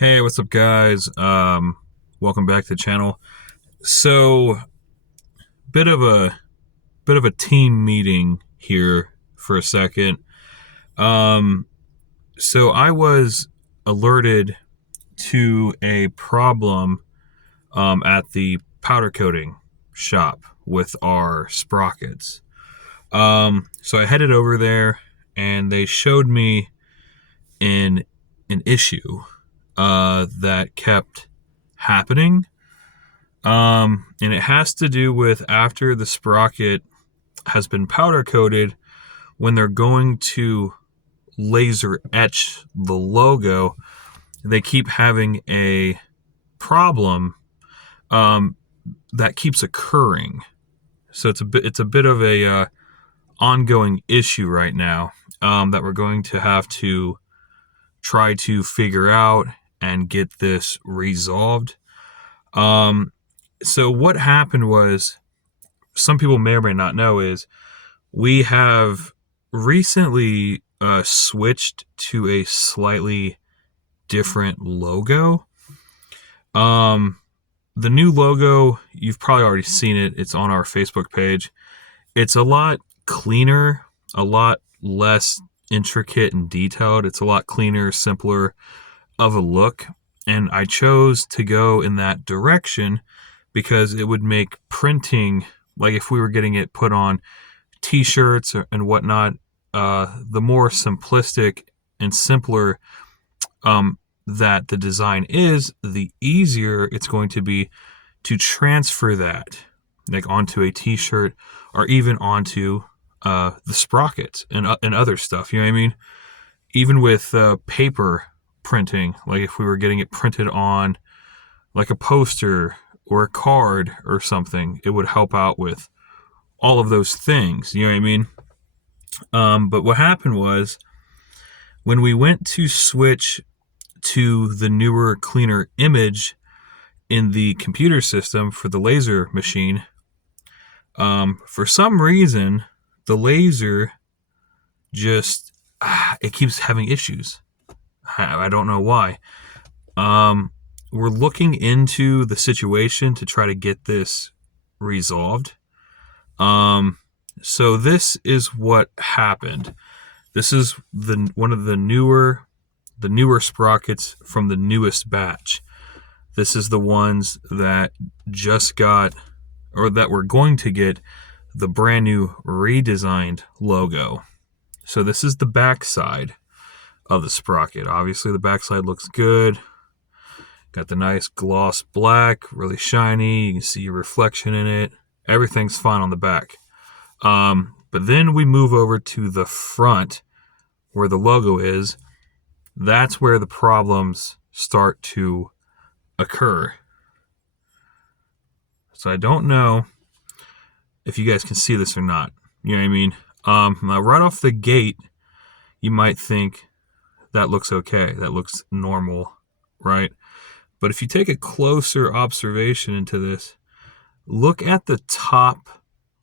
Hey, what's up, guys? Welcome back to the channel. So, bit of a bit of a team meeting here for a second. Um, so I was alerted to a problem at the powder coating shop with our sprockets. So I headed over there, and they showed me an an issue that kept happening. And it has to do with after the sprocket has been powder coated, when they're going to laser etch the logo, they keep having a problem um, that keeps occurring. So it's a bit of a ongoing issue right now that we're going to have to try to figure out and get this resolved. Um, so what happened was, some people may or may not know, is we have recently switched to a slightly different logo. Um, the new logo, you've probably already seen it. It's on our Facebook page. It's a lot cleaner, a lot less intricate and detailed. It's a lot cleaner, simpler of a look. And I chose to go in that direction because it would make printing, like if we were getting it put on t-shirts and whatnot, the more simplistic and simpler that the design is, the easier it's going to be to transfer that like onto a t-shirt or even onto the sprockets and other stuff. You know what I mean? Even with paper printing, like if we were getting it printed on like a poster or a card or something, it would help out with all of those things. You know what I mean? But what happened was, when we went to switch to the newer, cleaner image in the computer system for the laser machine, for some reason, the laser just it keeps having issues. I don't know why. We're looking into the situation to try to get this resolved. So this is what happened. This is one of the newer sprockets from the newest batch. This is the ones that just got, or that we're going to get, the brand new redesigned logo. So this is the back side of the sprocket. Obviously the backside looks good. Got the nice gloss black, really shiny. You can see your reflection in it. Everything's fine on the back. But then we move over to the front where the logo is. That's where the problems start to occur. So I don't know if you guys can see this or not. You know what I mean? Now right off the gate, you might think that looks okay. That looks normal, right? But if you take a closer observation into this, look at the top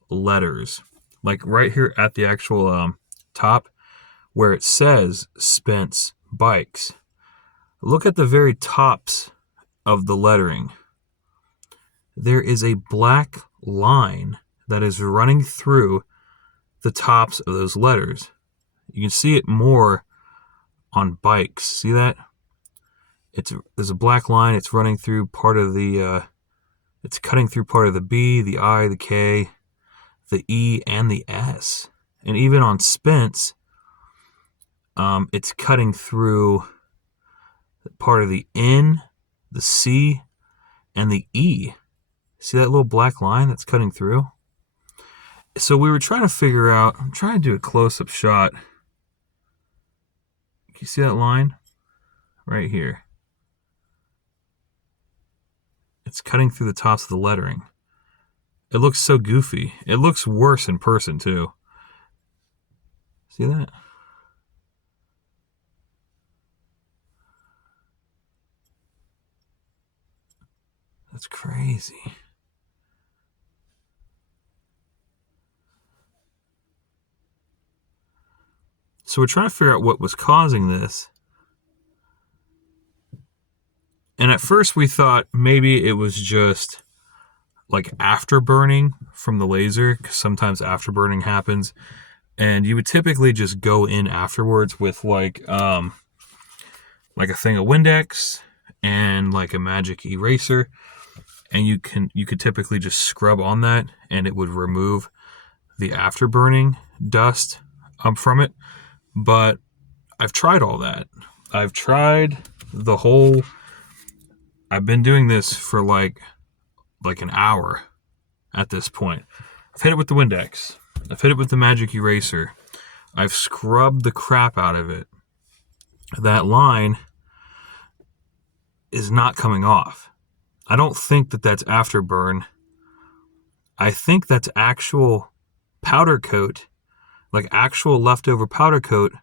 letters. Like right here at the actual top where it says Spence Bikes. Look at the very tops of the lettering. There is a black line that is running through the tops of those letters. You can see it more on bikes. See that? There's a black line. It's running through part of the it's cutting through part of the B, the I, the K, the E, and the S. And even on Spence, it's cutting through part of the N, the C, and the E. See that little black line that's cutting through? So we were trying to figure out, I'm trying to do a close-up shot. Can you see that line? Right here. It's cutting through the tops of the lettering. It looks so goofy. It looks worse in person, too. See that? That's crazy. So we're trying to figure out what was causing this. at first we thought maybe it was just like afterburning from the laser, because sometimes afterburning happens, and you would typically just go in afterwards with like a thing of Windex and like a magic eraser, and you could typically just scrub on that and it would remove the afterburning dust from it. But I've tried all that. I've tried the whole. I've been doing this for like an hour at this point. I've hit it with the Windex. I've hit it with the magic eraser. I've scrubbed the crap out of it. That line is not coming off. I don't think that that's afterburn. I think that's actual powder coat, like actual leftover powder coat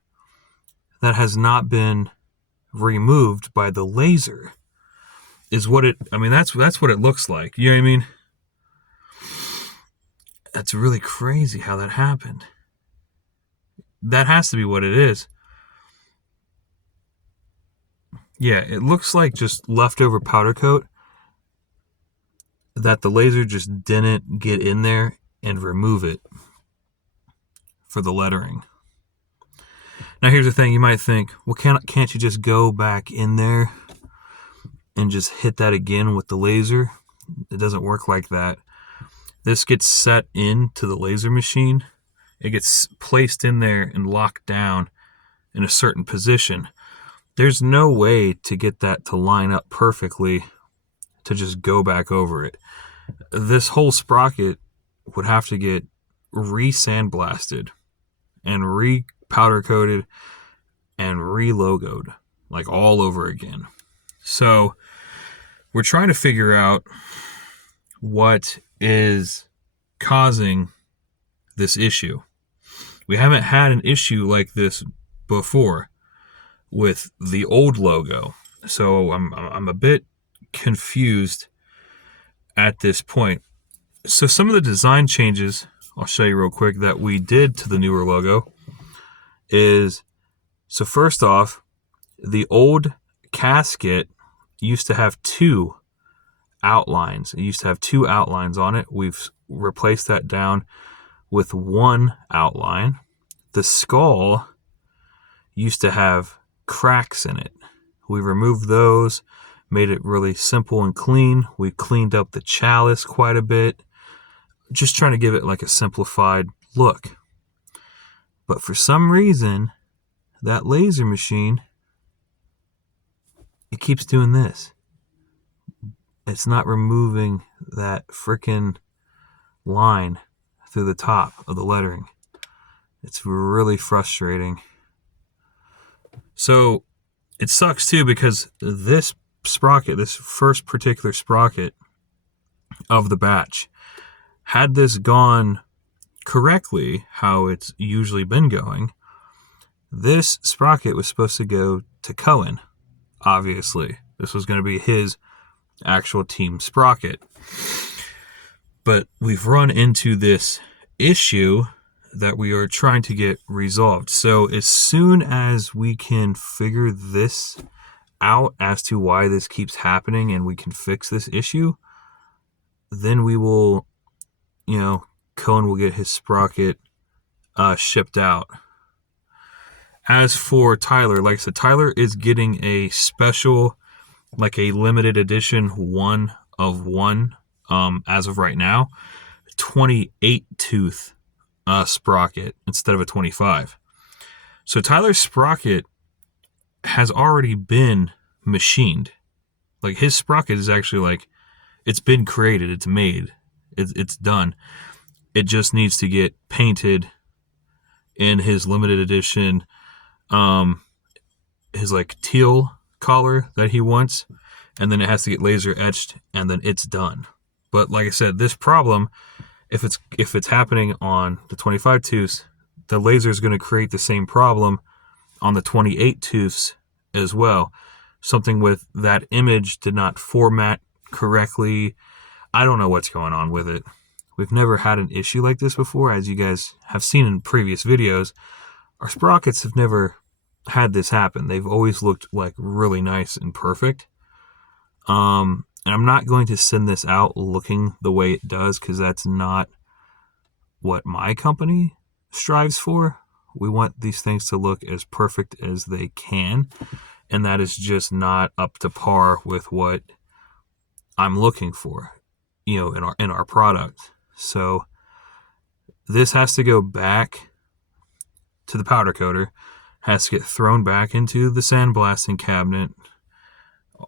that has not been removed by the laser. Is what it, I mean, that's what it looks like. You know what I mean? That's really crazy how that happened. That has to be what it is. Yeah, it looks like just leftover powder coat that the laser just didn't get in there and remove it for the lettering. Now here's the thing, you might think, well, can't you just go back in there and just hit that again with the laser? It doesn't work like that. This gets set into the laser machine. It gets placed in there and locked down in a certain position. There's no way to get that to line up perfectly to just go back over it. This whole sprocket would have to get re-sandblasted and re-powder coated and re-logoed, like all over again. So we're trying to figure out what is causing this issue. We haven't had an issue like this before with the old logo. So I'm a bit confused at this point. So some of the design changes I'll show you real quick that we did to the newer logo is, so first off, the old casket used to have two outlines. It used to have two outlines on it. We've replaced that down with one outline. The skull used to have cracks in it. We removed those, made it really simple and clean. We cleaned up the chalice quite a bit, just trying to give it like a simplified look. But for some reason, that laser machine, it keeps doing this. It's not removing that freaking line through the top of the lettering. It's really frustrating. So it sucks too, because this sprocket, this first particular sprocket of the batch, had this gone correctly how it's usually been going, this sprocket was supposed to go to Cohen. Obviously, this was going to be his actual team sprocket. But we've run into this issue that we are trying to get resolved. So as soon as we can figure this out as to why this keeps happening and we can fix this issue, then we will, Cohen will get his sprocket shipped out. As for Tyler, like I said, Tyler is getting a special, like a limited edition 1 of 1, as of right now, 28 tooth sprocket instead of a 25. So Tyler's sprocket has already been machined. Like his sprocket is actually like, it's been created, it's made, it's done. It just needs to get painted in his limited edition, his like teal color that he wants, and then it has to get laser etched, and then it's done. But like I said, this problem, if it's happening on the 25 tooths, the laser is going to create the same problem on the 28 tooths as well. Something with that image did not format correctly. I don't know what's going on with it. We've never had an issue like this before. As you guys have seen in previous videos, our sprockets have never had this happen. They've always looked like really nice and perfect. And I'm not going to send this out looking the way it does, because that's not what my company strives for. We want these things to look as perfect as they can, and that is just not up to par with what I'm looking for, in our product. So this has to go back to the powder coater, has to get thrown back into the sandblasting cabinet.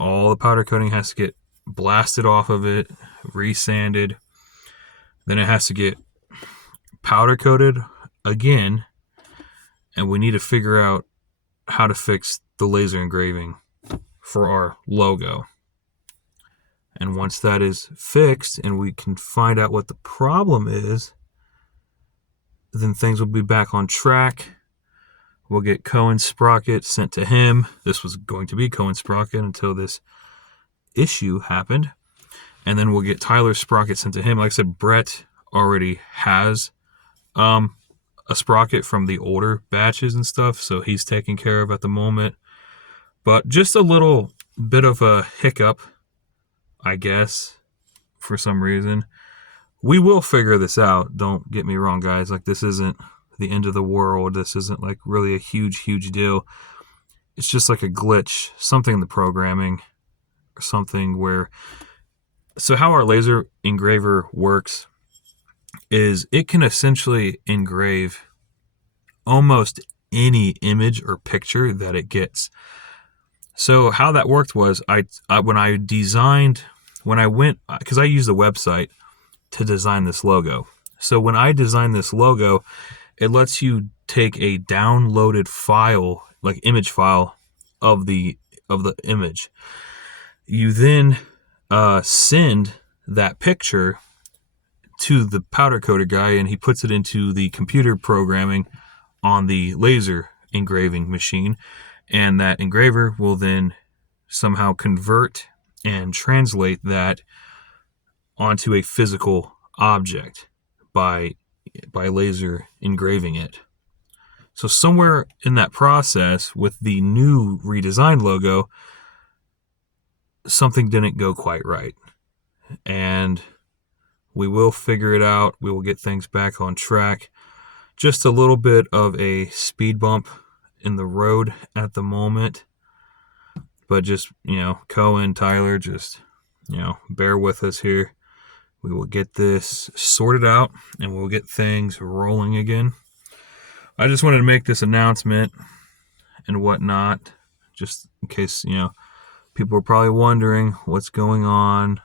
All the powder coating has to get blasted off of it, resanded. Then it has to get powder coated again, and we need to figure out how to fix the laser engraving for our logo. And once that is fixed and we can find out what the problem is, then things will be back on track. We'll get Cohen's sprocket sent to him. This was going to be Cohen's sprocket until this issue happened. And then we'll get Tyler's sprocket sent to him. Like I said, Brett already has a sprocket from the older batches and stuff, so he's taken care of at the moment. But just a little bit of a hiccup, I guess, for some reason. We will figure this out. Don't get me wrong, guys. Like, this isn't the end of the world. This isn't like really a huge deal. It's just like a glitch, something in the programming, or something where... So how our laser engraver works is it can essentially engrave almost any image or picture that it gets. So how that worked was, when I went, because I used the website to design this logo. So when I designed this logo, it lets you take a downloaded file, like image file of the image. You then send that picture to the powder coater guy, and he puts it into the computer programming on the laser engraving machine, and that engraver will then somehow convert and translate that onto a physical object by laser engraving it. So somewhere in that process with the new redesigned logo, something didn't go quite right. And we will figure it out. We will get things back on track. Just a little bit of a speed bump in the road at the moment. But just, Cohen, Tyler, just, bear with us here. We will get this sorted out and we'll get things rolling again. I just wanted to make this announcement and whatnot, just in case, people are probably wondering what's going on.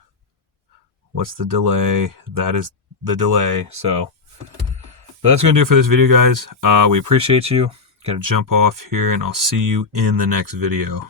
What's the delay? That is the delay. So, but that's going to do it for this video, guys. We appreciate you. Got to jump off here, and I'll see you in the next video.